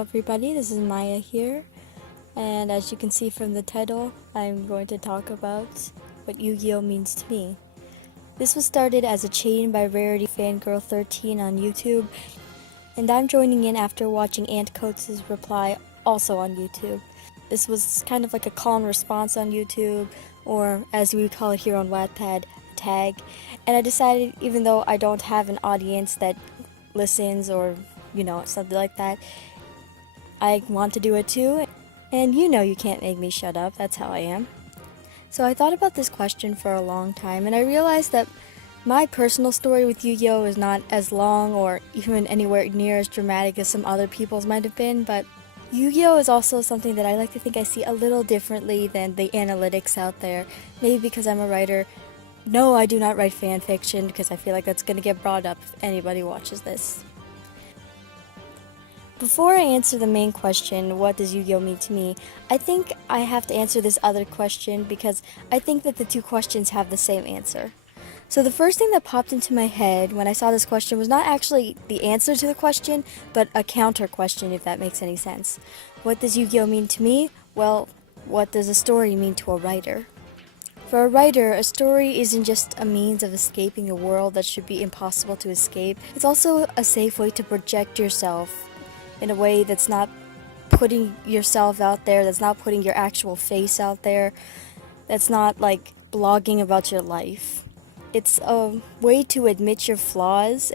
Hello everybody, this is Mya here, and as you can see from the title, I'm going to talk about what Yu-Gi-Oh means to me. This was started as a chain by Rarityfangirl31 on YouTube, and I'm joining in after watching Ant Cotz's reply also on YouTube. This was kind of like a call and response on YouTube, or as we call it here on Wattpad, a tag, and I decided even though I don't have an audience that listens or something like that, I want to do it too, and you can't make me shut up, that's how I am. So I thought about this question for a long time, and I realized that my personal story with Yu-Gi-Oh is not as long or even anywhere near as dramatic as some other people's might have been, but Yu-Gi-Oh is also something that I like to think I see a little differently than the analytics out there. Maybe because I'm a writer. No, I do not write fan fiction because I feel like that's going to get brought up if anybody watches this. Before I answer the main question, what does Yu-Gi-Oh mean to me, I think I have to answer this other question because I think that the two questions have the same answer. So the first thing that popped into my head when I saw this question was not actually the answer to the question, but a counter question, if that makes any sense. What does Yu-Gi-Oh mean to me? Well, what does a story mean to a writer? For a writer, a story isn't just a means of escaping a world that should be impossible to escape. It's also a safe way to project yourself in a way that's not putting yourself out there, that's not putting your actual face out there, that's not like blogging about your life. It's a way to admit your flaws,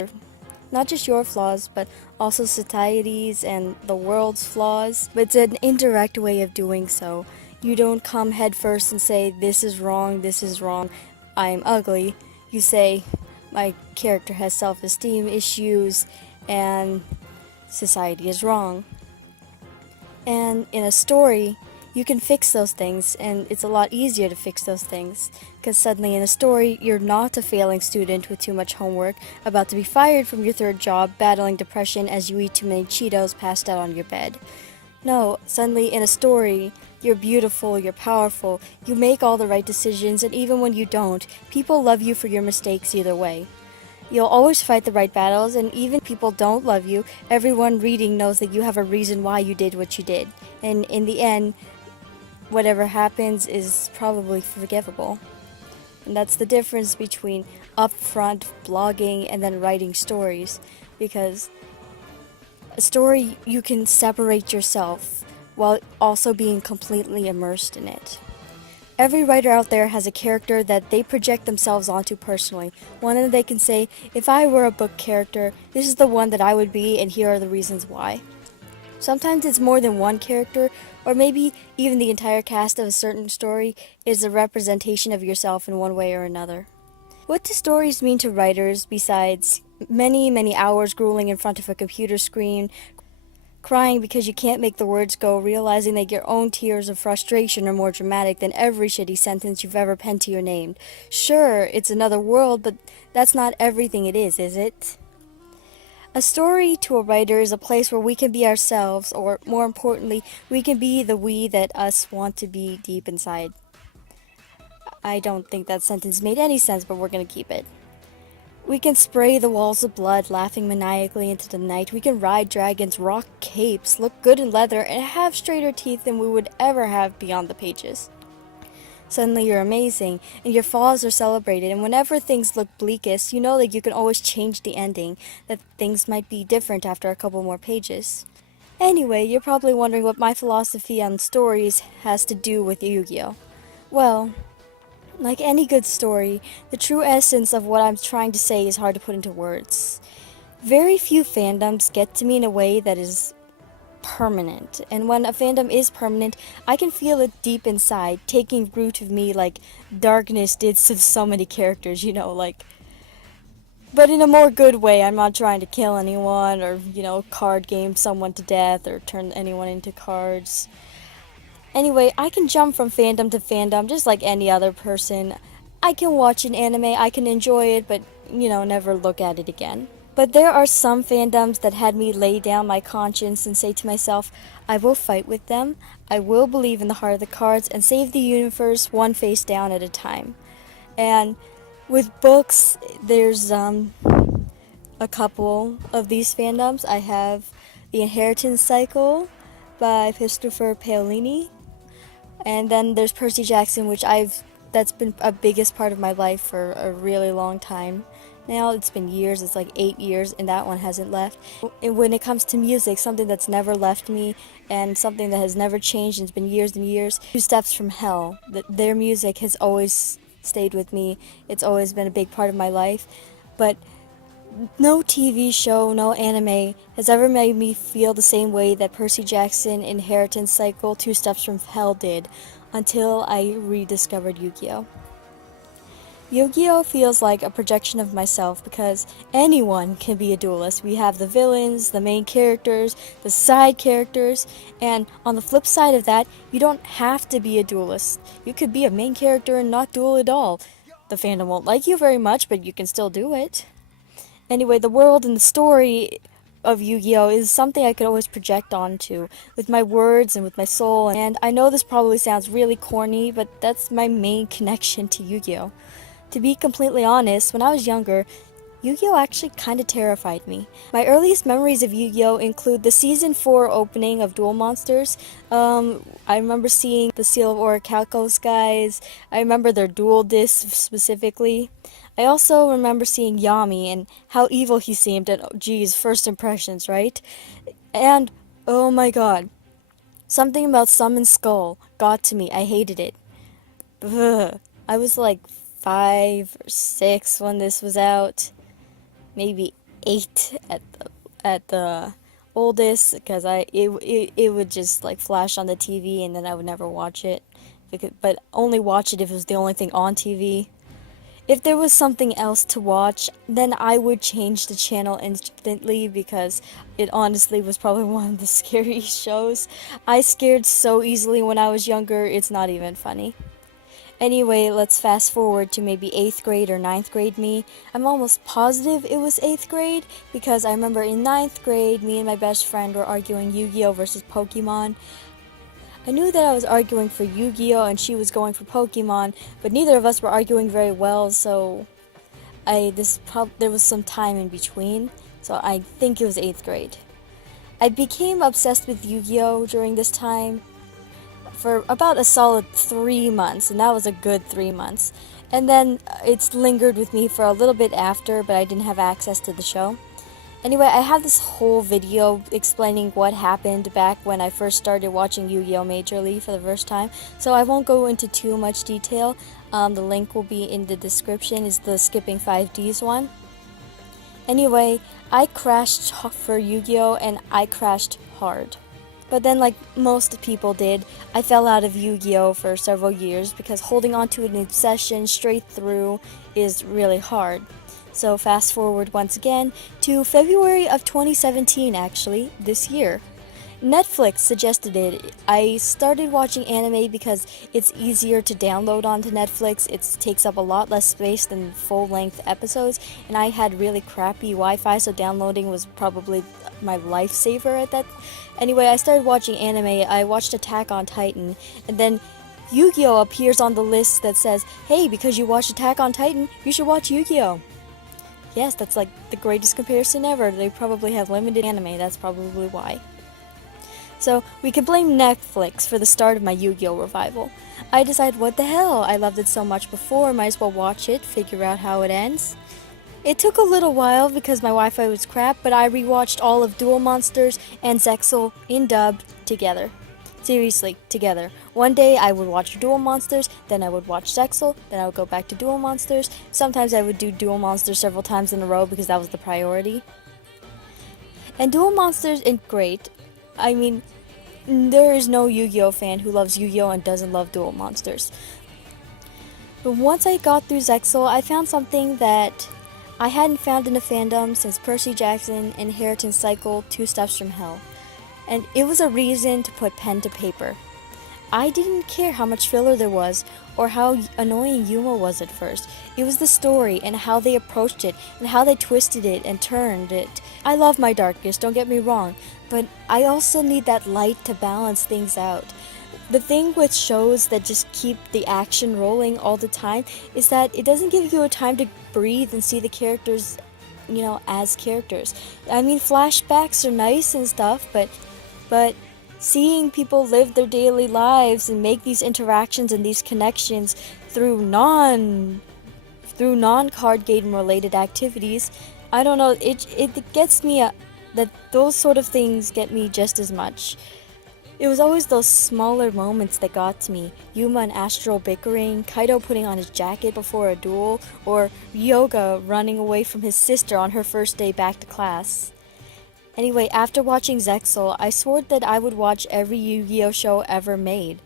not just your flaws, but also society's and the world's flaws. But it's an indirect way of doing so. You don't come head first and say, this is wrong, I'm ugly. You say, my character has self-esteem issues, and society is wrong. And in a story, you can fix those things, and it's a lot easier to fix those things, because suddenly in a story, you're not a failing student with too much homework, about to be fired from your third job, battling depression as you eat too many Cheetos passed out on your bed. No, suddenly in a story, you're beautiful, you're powerful, you make all the right decisions, and even when you don't, people love you for your mistakes either way. You'll always fight the right battles, and even if people don't love you, everyone reading knows that you have a reason why you did what you did. And in the end, whatever happens is probably forgivable. And that's the difference between upfront blogging and then writing stories. Because a story, you can separate yourself while also being completely immersed in it. Every writer out there has a character that they project themselves onto personally. One that they can say, if I were a book character, this is the one that I would be, and here are the reasons why. Sometimes it's more than one character, or maybe even the entire cast of a certain story is a representation of yourself in one way or another. What do stories mean to writers besides many hours grueling in front of a computer screen, crying because you can't make the words go, realizing that your own tears of frustration are more dramatic than every shitty sentence you've ever penned to your name? Sure, it's another world, but that's not everything it is it? A story to a writer is a place where we can be ourselves, or more importantly, we can be the we that us want to be deep inside. I don't think that sentence made any sense, but we're gonna keep it. We can spray the walls of blood, laughing maniacally into the night. We can ride dragons, rock capes, look good in leather, and have straighter teeth than we would ever have beyond the pages. Suddenly you're amazing, and your flaws are celebrated, and whenever things look bleakest, you know that you can always change the ending, that things might be different after a couple more pages. Anyway, you're probably wondering what my philosophy on stories has to do with Yu-Gi-Oh! Well, like any good story, the true essence of what I'm trying to say is hard to put into words. Very few fandoms get to me in a way that is permanent, and when a fandom is permanent, I can feel it deep inside, taking root of me like darkness did to so many characters, but in a more good way. I'm not trying to kill anyone, or, card game someone to death, or turn anyone into cards. Anyway, I can jump from fandom to fandom just like any other person. I can watch an anime, I can enjoy it, but, never look at it again. But there are some fandoms that had me lay down my conscience and say to myself, I will fight with them, I will believe in the heart of the cards, and save the universe one face down at a time. And with books, there's a couple of these fandoms. I have The Inheritance Cycle by Christopher Paolini. And then there's Percy Jackson, that's been a biggest part of my life for a really long time. Now it's been years, it's like 8 years, and that one hasn't left. And when it comes to music, something that's never left me and something that has never changed, and it's been years and years, Two Steps from Hell. Their music has always stayed with me. It's always been a big part of my life. But no TV show, no anime has ever made me feel the same way that Percy Jackson Inheritance Cycle Two Steps from Hell did until I rediscovered Yu-Gi-Oh! Yu-Gi-Oh! Feels like a projection of myself because anyone can be a duelist. We have the villains, the main characters, the side characters, and on the flip side of that, you don't have to be a duelist. You could be a main character and not duel at all. The fandom won't like you very much, but you can still do it. Anyway, the world and the story of Yu-Gi-Oh! Is something I could always project onto with my words and with my soul. And I know this probably sounds really corny, but that's my main connection to Yu-Gi-Oh! To be completely honest, when I was younger, Yu-Gi-Oh! Actually kind of terrified me. My earliest memories of Yu-Gi-Oh! Include the Season 4 opening of Duel Monsters. I remember seeing the Seal of Orichalcos guys. I remember their duel discs specifically. I also remember seeing Yami and how evil he seemed, and geez, first impressions, right? And, oh my god, something about Summon Skull got to me. I hated it. Ugh. I was like 5 or 6 when this was out, maybe 8 at the oldest, because it would just like flash on the TV and then I would never watch it, but only watch it if it was the only thing on TV. If there was something else to watch, then I would change the channel instantly because it honestly was probably one of the scariest shows. I scared so easily when I was younger, it's not even funny. Anyway, let's fast forward to maybe 8th grade or 9th grade me. I'm almost positive it was 8th grade because I remember in 9th grade, me and my best friend were arguing Yu-Gi-Oh! Versus Pokemon. I knew that I was arguing for Yu-Gi-Oh! And she was going for Pokemon, but neither of us were arguing very well, so there was some time in between, so I think it was 8th grade. I became obsessed with Yu-Gi-Oh! During this time for about a solid 3 months, and that was a good 3 months. And then it's lingered with me for a little bit after, but I didn't have access to the show. Anyway, I have this whole video explaining what happened back when I first started watching Yu-Gi-Oh! Majorly for the first time, so I won't go into too much detail. The link will be in the description, is the Skipping 5Ds one. Anyway, I crashed for Yu-Gi-Oh! And I crashed hard. But then, like most people did, I fell out of Yu-Gi-Oh! For several years because holding on to an obsession straight through is really hard. So fast forward once again to February of 2017, actually, this year. Netflix suggested it. I started watching anime because it's easier to download onto Netflix. It takes up a lot less space than full-length episodes, and I had really crappy Wi-Fi, so downloading was probably my lifesaver at that. Anyway, I started watching anime. I watched Attack on Titan, and then Yu-Gi-Oh! Appears on the list that says, hey, because you watched Attack on Titan, you should watch Yu-Gi-Oh! Yes, that's like the greatest comparison ever. They probably have limited anime, that's probably why. So, we can blame Netflix for the start of my Yu-Gi-Oh! Revival. I decided, what the hell, I loved it so much before, might as well watch it, figure out how it ends. It took a little while because my Wi-Fi was crap, but I rewatched all of Duel Monsters and Zexal in dub together. Seriously, together. One day I would watch Duel Monsters, then I would watch Zexal, then I would go back to Duel Monsters. Sometimes I would do Duel Monsters several times in a row because that was the priority. And Duel Monsters is great. I mean, there is no Yu-Gi-Oh! Fan who loves Yu-Gi-Oh! And doesn't love Duel Monsters. But once I got through Zexal, I found something that I hadn't found in a fandom since Percy Jackson Inheritance Cycle Two Steps from Hell. And it was a reason to put pen to paper. I didn't care how much filler there was, or how annoying Yuma was at first. It was the story, and how they approached it, and how they twisted it and turned it. I love my darkness, don't get me wrong, but I also need that light to balance things out. The thing with shows that just keep the action rolling all the time is that it doesn't give you a time to breathe and see the characters as characters. I mean, flashbacks are nice and stuff, but seeing people live their daily lives and make these interactions and these connections through non-card game related activities, I don't know, it gets me that those sort of things get me just as much. It was always those smaller moments that got to me. Yuma and Astral bickering, Kaido putting on his jacket before a duel, or Ryoga running away from his sister on her first day back to class. Anyway, after watching Zexal, I swore that I would watch every Yu-Gi-Oh show ever made.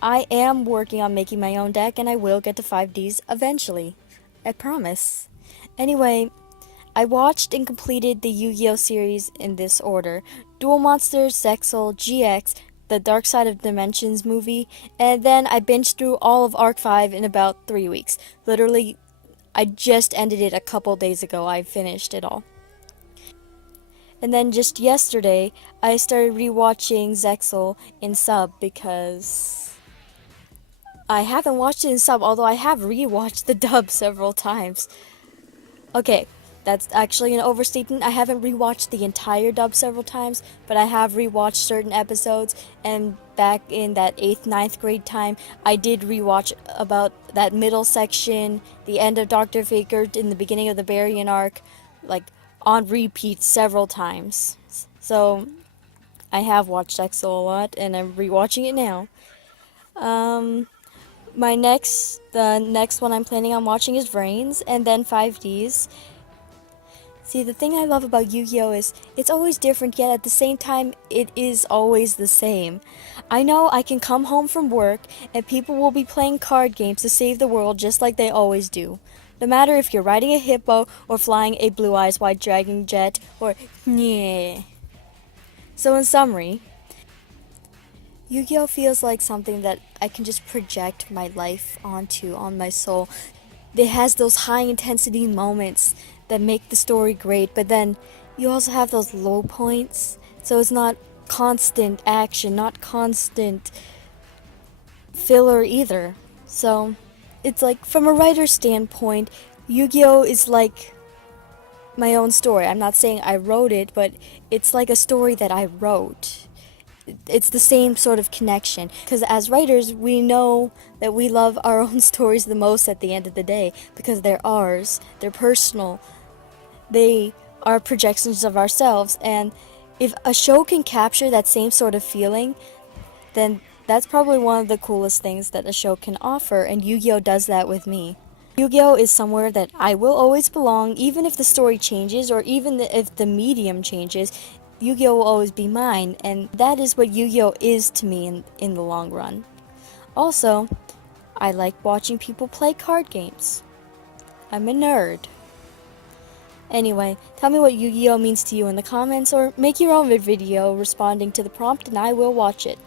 I am working on making my own deck, and I will get to 5Ds eventually. I promise. Anyway, I watched and completed the Yu-Gi-Oh series in this order: Duel Monsters, Zexal, GX, the Dark Side of Dimensions movie, and then I binged through all of Arc 5 in about 3 weeks. Literally, I just ended it a couple days ago. I finished it all. And then just yesterday, I started rewatching Zexal in sub because I haven't watched it in sub, although I have rewatched the dub several times. Okay, that's actually an overstatement. I haven't rewatched the entire dub several times, but I have rewatched certain episodes, and back in that 8th, 9th grade time, I did rewatch about that middle section, the end of Dr. Faker, in the beginning of the Barian arc, like, on repeat several times. So, I have watched Exo a lot, and I'm rewatching it now. The next one I'm planning on watching is Vrains, and then 5Ds. See, the thing I love about Yu-Gi-Oh! Is it's always different, yet at the same time, it is always the same. I know I can come home from work, and people will be playing card games to save the world just like they always do. No matter if you're riding a hippo, or flying a Blue Eyes White Dragon jet, or nyeh. So in summary, Yu-Gi-Oh! Feels like something that I can just project my life onto, on my soul. It has those high intensity moments that make the story great, but then you also have those low points, so it's not constant action, not constant filler either. So it's like, from a writer's standpoint, Yu-Gi-Oh! Is like my own story. I'm not saying I wrote it, but it's like a story that I wrote. It's the same sort of connection, because as writers, we know that we love our own stories the most at the end of the day, because they're ours, they're personal, they are projections of ourselves, and if a show can capture that same sort of feeling, then that's probably one of the coolest things that a show can offer, and Yu-Gi-Oh! Does that with me. Yu-Gi-Oh! Is somewhere that I will always belong, even if the story changes, or even if the medium changes. Yu-Gi-Oh! Will always be mine, and that is what Yu-Gi-Oh! Is to me in the long run. Also, I like watching people play card games. I'm a nerd. Anyway, tell me what Yu-Gi-Oh! Means to you in the comments, or make your own video responding to the prompt and I will watch it.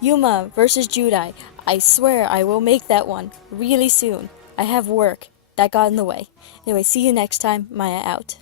Yuma versus Judai. I swear I will make that one really soon. I have work. That got in the way. Anyway, see you next time. Mya out.